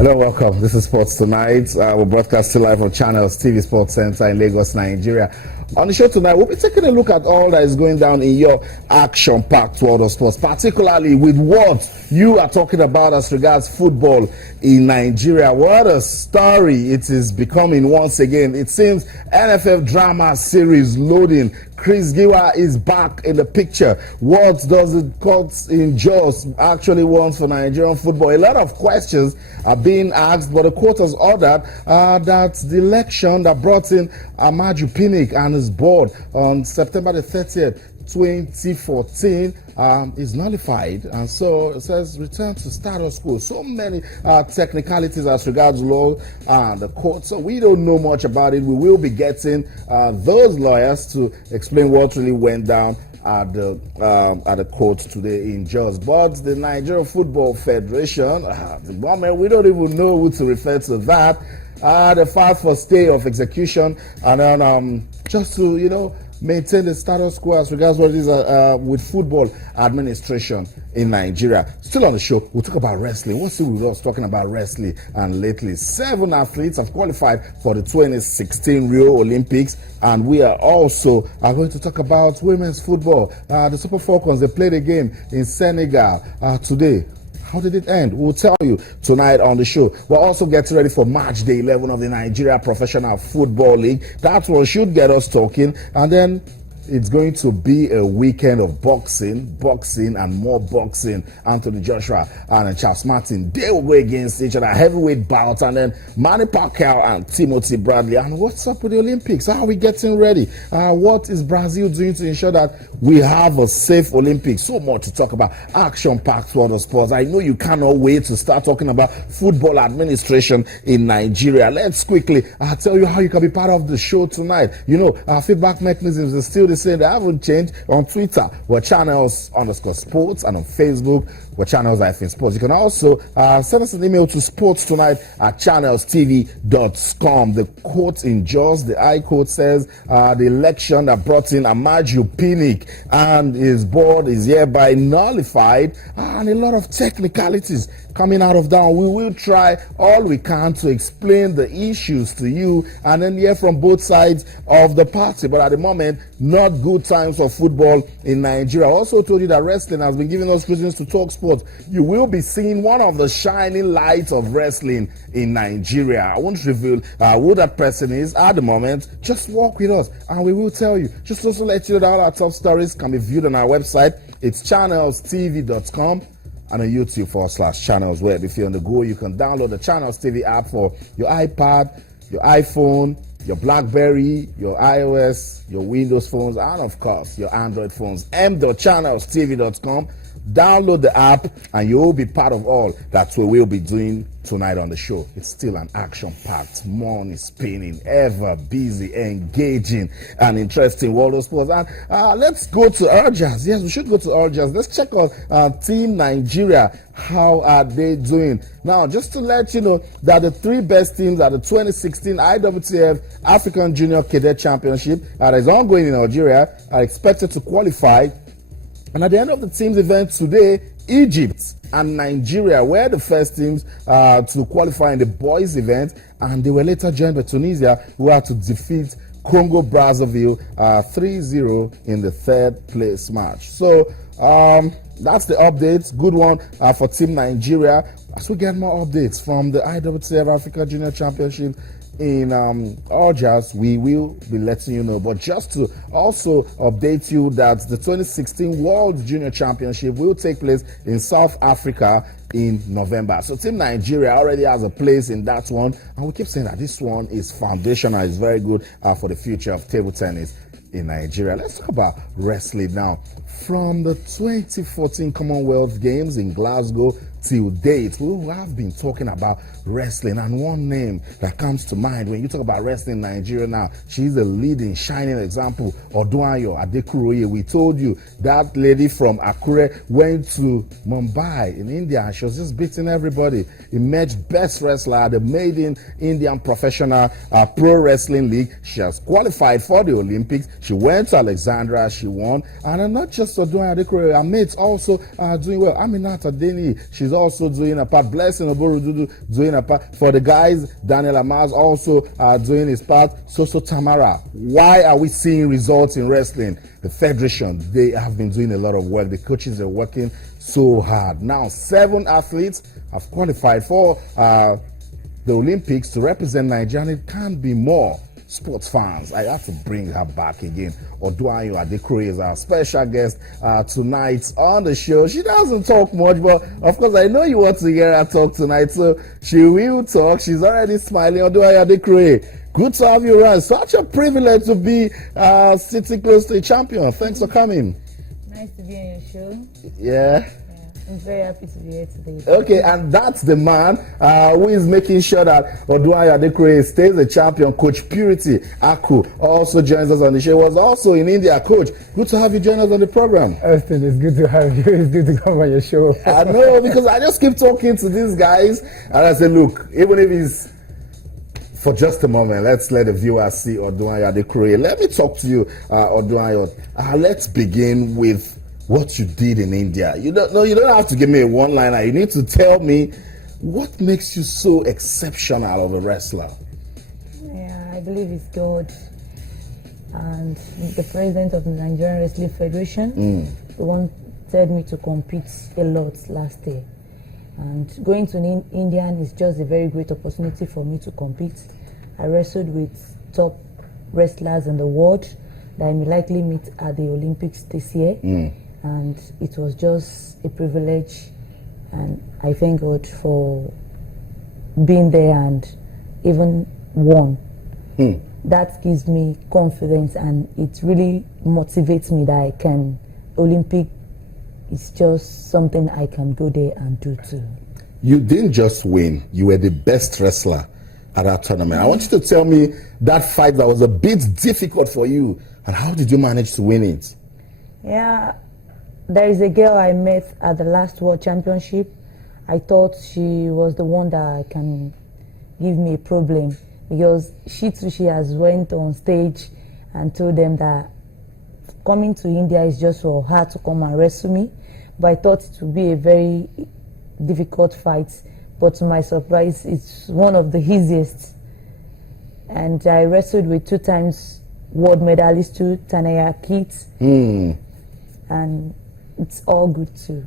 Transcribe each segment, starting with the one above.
Hello, welcome. This is Sports Tonight. We're broadcasting live on Channels TV Sports Center in Lagos, Nigeria. On the show tonight, we'll be taking a look at all that is going down in your action-packed world of sports, particularly with what you are talking about as regards football in Nigeria. What a story it is becoming once again. It seems NFF drama series loading. Chris Giwa is back in the picture. What does the court in Jos actually want for Nigerian football? A lot of questions are being asked, but the court has ordered that the election that brought in Amaju Pinnick and his board on September the 30th, 2014 is nullified, and so it says return to status quo. So many technicalities as regards law and the court, so we don't know much about it. We will be getting those lawyers to explain what really went down at the court today in Jos. But the Nigeria Football Federation, at the moment we don't even know who to refer to that. The fight for stay of execution, and then just to maintain the status quo as regards what it is with football administration in Nigeria. Still on the show, we'll talk about wrestling. What's with us talking about wrestling? And lately, 7 athletes have qualified for the 2016 Rio Olympics, and we are also going to talk about women's football. The Super Falcons, they played a game in Senegal today. How did it end? We'll tell you tonight on the show. We're also getting ready for match day 11 of the Nigeria Professional Football League. That one should get us talking. And then it's going to be a weekend of boxing, and more boxing. Anthony Joshua and Charles Martin, they will go against each other, heavyweight bout, and then Manny Pacquiao and Timothy Bradley. And what's up with the Olympics? How are we getting ready? What is Brazil doing to ensure that we have a safe Olympics? So much to talk about. Action-packed world of sports. I know you cannot wait to start talking about football administration in Nigeria. Let's quickly tell you how you can be part of the show tonight. Our feedback mechanisms are still the same. They haven't changed. On Twitter, we're channels_sports, and on Facebook, we're channels-sports. You can also send us an email to sportstonight@channelstv.com. The court in Jos, the High Court, says the election that brought in Amaju Pinnick and his board is hereby nullified, and a lot of technicalities coming out of that. We will try all we can to explain the issues to you and then hear from both sides of the party. But at the moment, not good times for football in Nigeria. I also told you that wrestling has been giving us reasons to talk sports. You will be seeing one of the shining lights of wrestling in Nigeria. I won't reveal who that person is at the moment. Just walk with us and we will tell you. Just also let you know that all our top stories can be viewed on our website. It's channelstv.com. and on YouTube/channels web. If you're on the go, you can download the Channels TV app for your iPad, your iPhone, your BlackBerry, your iOS, your Windows phones, and of course, your Android phones. m.channelstv.com. Download the app and you will be part of all that we will be doing tonight on the show. It's still an action-packed, money spinning, ever busy, engaging, and interesting world of sports. And let's go to Urjas. Yes, we should go to Urjas. Let's check on Team Nigeria. How are they doing? Now, just to let you know that the 3 best teams at the 2016 IWTF African Junior Cadet Championship that is ongoing in Algeria are expected to qualify. And at the end of the team's event today, Egypt and Nigeria were the first teams to qualify in the boys' event, and they were later joined by Tunisia, who had to defeat Congo Brazzaville 3-0 in the 3rd place match. So that's the updates. Good one for Team Nigeria. As we get more updates from the IWTF Africa Junior Championship in Urjas, we will be letting you know. But just to also update you that the 2016 World Junior Championship will take place in South Africa in November. So Team Nigeria already has a place in that one, and we keep saying that this one is foundational, is very good for the future of table tennis in Nigeria. Let's talk about wrestling now. From the 2014 Commonwealth Games in Glasgow till date, we have been talking about wrestling, and one name that comes to mind when you talk about wrestling in Nigeria now, she's a leading, shining example, Odunayo Adekuroye. We told you that lady from Akure went to Mumbai in India and she was just beating everybody. Emerged best wrestler at the maiden Indian Professional Pro Wrestling League. She has qualified for the Olympics. She went to Alexandria, she won. And not just Odunayo Adekuroye, her mates also are doing well. Aminata Deni, she's is also doing a part. Blessing Oborududu doing a part. For the guys, Daniel Amaz also doing his part. So Tamara, why are we seeing results in wrestling? The federation, they have been doing a lot of work. The coaches are working so hard. Now, 7 athletes have qualified for the Olympics to represent Nigeria, and it can't be more. Sports fans, I have to bring her back again. Oduayo Adekroye is our special guest tonight on the show. She doesn't talk much, but of course I know you want to hear her talk tonight, so she will talk. She's already smiling. Oduayo Adekroye, good to have you around. Such a privilege to be sitting close to a champion. Thanks for coming. Nice to be on your show. Yeah. I'm very happy to be here today. Okay, and that's the man who is making sure that Oduayo Adekroye stays a champion. Coach Purity Aku also joins us on the show. Was also in India. Coach, good to have you join us on the program. Austin, it's good to have you. It's good to come on your show. I know, because I just keep talking to these guys, and I say, look, even if it's for just a moment, let's let the viewers see Oduayo Adekroye. Let me talk to you, Oduayo. Let's begin with what you did in India. You don't have to give me a one-liner. You need to tell me what makes you so exceptional of a wrestler. Yeah, I believe it's God and the president of the Nigerian Wrestling Federation. They wanted me to compete a lot last year. And going to Indian is just a very great opportunity for me to compete. I wrestled with top wrestlers in the world that I may likely meet at the Olympics this year. And it was just a privilege, and I thank God for being there and even won. That gives me confidence, and it really motivates me that I can. Olympic is just something I can go there and do too. You didn't just win, you were the best wrestler at that tournament. I want you to tell me that fight that was a bit difficult for you, and how did you manage to win it? Yeah. There is a girl I met at the last World Championship. I thought she was the one that can give me a problem, because she has went on stage and told them that coming to India is just for her to come and wrestle me. But I thought it would be a very difficult fight. But to my surprise, it's one of the easiest. And I wrestled with 2 times world medalist too, Tanaya Keats. And it's all good too.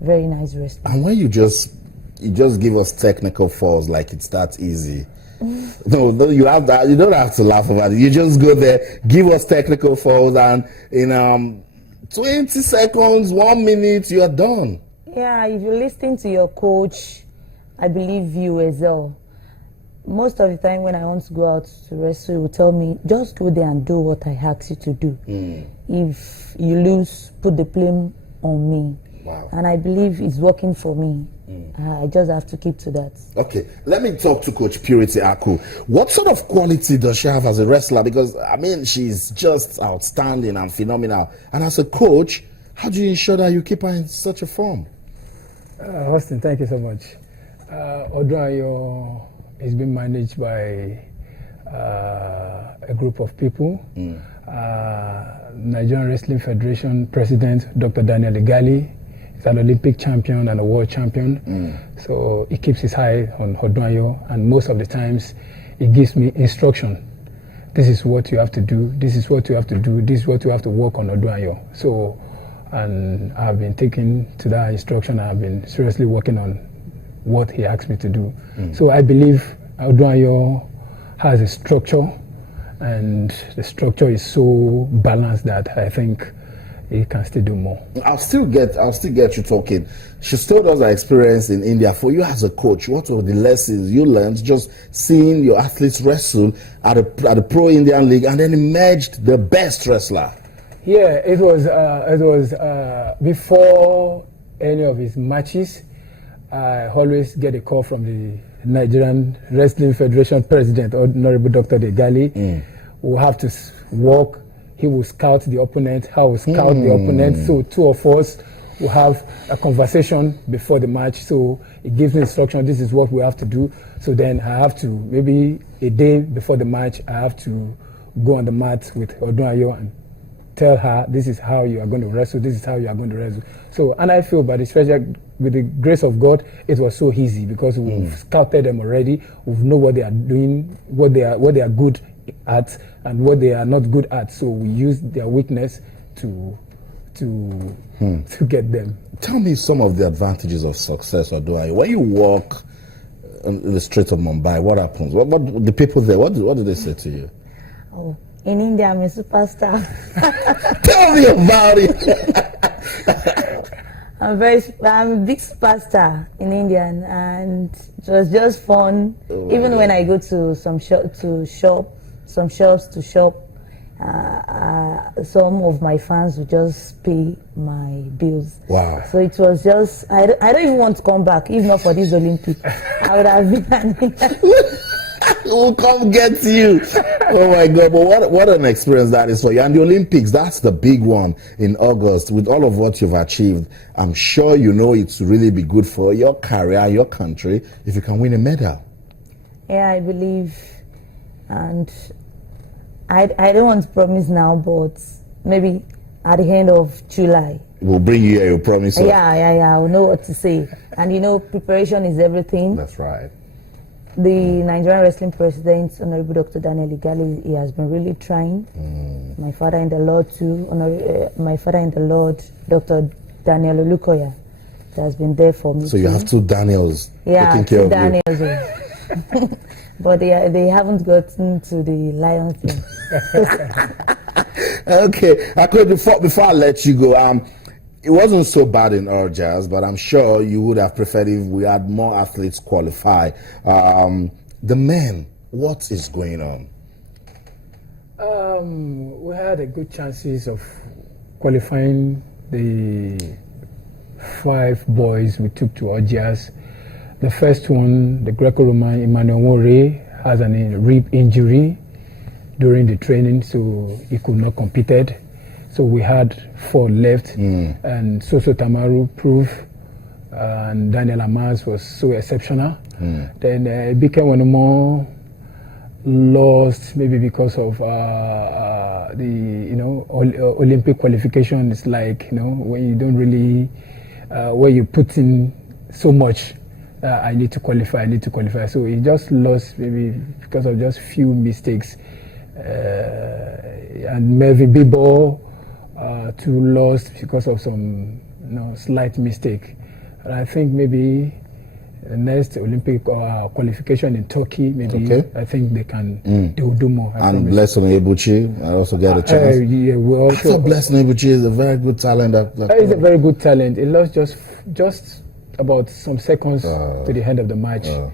Very nice wrestling. And when you just give us technical falls like it's that easy. No, you have that. You don't have to laugh about it. You just go there, give us technical falls, and in 20 seconds, 1 minute, you are done. Yeah, if you listen to your coach, I believe you as well. Most of the time when I want to go out to wrestle, he will tell me, just go there and do what I ask you to do. If you lose, put the blame on me. Wow. And I believe it's working for me. I just have to keep to that. Okay, let me talk to Coach Purity Aku. What sort of quality does she have as a wrestler? Because, I mean, she's just outstanding and phenomenal. And as a coach, how do you ensure that you keep her in such a form? Austin, thank you so much. Oduayo is being managed by a group of people. Nigerian Wrestling Federation President Dr. Daniel Igali is an Olympic champion and a world champion. So he keeps his eye on Oduayo, and most of the times he gives me instruction. This is what you have to do, this is what you have to do, this is what you have to work on Oduayo. So, and I've been taking to that instruction, I've been seriously working on what he asked me to do. So I believe Oduayo has a structure, and the structure is so balanced that I think he can still do more. I'll still get you talking. She's told us her experience in India. For you as a coach, what were the lessons you learned just seeing your athletes wrestle at the Pro Indian League and then emerged the best wrestler? Yeah, it was before any of his matches. I always get a call from the Nigerian Wrestling Federation President, Honorable Dr. Degali. We'll have to walk. He will scout the opponent. I will scout the opponent. So 2 of us will have a conversation before the match. So he gives me instruction. This is what we have to do. So then I have to, maybe a day before the match, I have to go on the mat with Oduayo and tell her, this is how you are going to wrestle. This is how you are going to wrestle. So, and I feel by the special with the grace of God, it was so easy because we've scouted them already. We know what they are doing, what they are good at, and what they are not good at. So we use their weakness to get them. Tell me some of the advantages of success, Oduayo. When you walk in the streets of Mumbai, what happens? What the people there? What do they say to you? Oh, in India, I'm a superstar. Tell me about it. I'm a big superstar in India, and it was just fun. Even when I go to some shops to shop, some of my fans would just pay my bills. Wow. So it was just, I don't even want to come back, if not for this Olympic. I would have been We'll come get you. Oh my God! But what an experience that is for you. And the Olympics, that's the big one in August. With all of what you've achieved, I'm sure you know it's really be good for your career, your country, if you can win a medal. Yeah, I believe, and I don't want to promise now, but maybe at the end of July. We'll bring you here, you promise. Yeah. I'll know what to say. And preparation is everything. That's right. The Nigerian wrestling president, Honorable Dr. Daniel Igali, he has been really trying. My father in the Lord too, my father in the Lord, Dr. Daniel Olukoya, has been there for me. So you have two Daniels taking care of Daniels. You. But they haven't gotten to the lion thing. Okay, before I let you go, it wasn't so bad in our jazz, but I'm sure you would have preferred if we had more athletes qualify. The men, what is going on? We had a good chances of qualifying the 5 boys we took to Orgias. The first one, the Greco-Roman Emmanuel More, has a rib injury during the training, so he could not compete. So we had 4 left, and Soso Tamaru proved, and Daniel Amaz was so exceptional. Then it became one more lost, maybe because of the Olympic qualification. It's like when you don't really where you put in so much. I need to qualify. So he just lost maybe because of just few mistakes. And Melvin Bibo too lost because of some slight mistake. And I think maybe the next Olympic qualification in Turkey, maybe I think they will do more. And Blessing Ebuchi, I also get a chance. I thought Blessing Ebuchi is a very good talent. He's a very good talent. He lost just about some seconds to the end of the match. I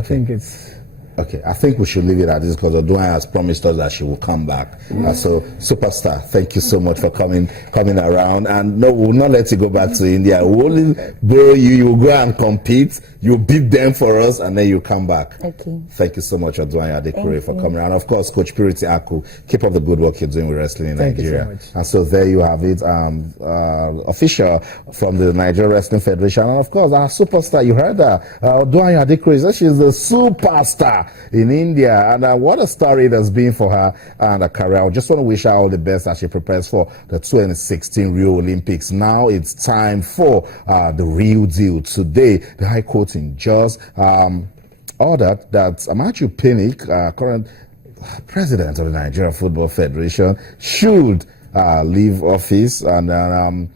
think it's... Okay, I think we should leave it at this because Oduayo has promised us that she will come back. So, superstar, thank you so much for coming around. And no, we will not let you go back to India. We will only go you will go and compete. You beat them for us, and then you come back. Okay. Thank you so much, Oduayo Adekure, for coming around. Of course, Coach Purity Aku, keep up the good work you're doing with wrestling in Nigeria. Thank you so much. And so there you have it, official from the Nigerian Wrestling Federation, and of course our superstar. You heard her, Oduayo Adekure. She's the superstar in India, and what a story it has been for her and her career. I just want to wish her all the best as she prepares for the 2016 Rio Olympics. Now it's time for the real deal. Today, the High Court in Jos ordered that Amaju Pinnick, current president of the Nigeria Football Federation, should leave office, and a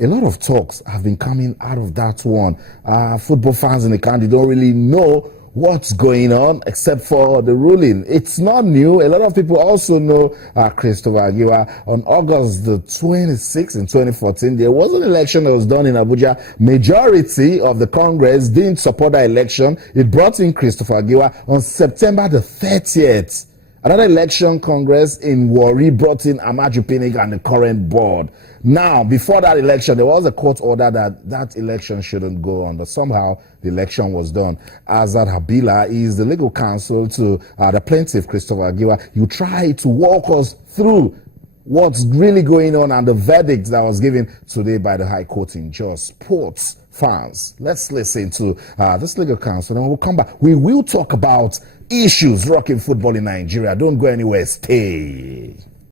lot of talks have been coming out of that one. Football fans in the country don't really know what's going on except for the ruling. It's not new. A lot of people also know Christopher Agiwa. On August the 26th in 2014, there was an election that was done in Abuja. Majority of the Congress didn't support the election. It brought in Christopher Agiwa. On September the 30th, another election Congress in Warri brought in Amaju Pinnick and the current board. Now, before that election, there was a court order that election shouldn't go on, but somehow the election was done. Azad Habila is the legal counsel to the plaintiff, Christopher Agiwa. You try to walk us through what's really going on and the verdict that was given today by the High Court in Jos. Sports fans, let's listen to this legal counsel, and we'll come back. We will talk about issues rocking football in Nigeria. Don't go anywhere. Stay.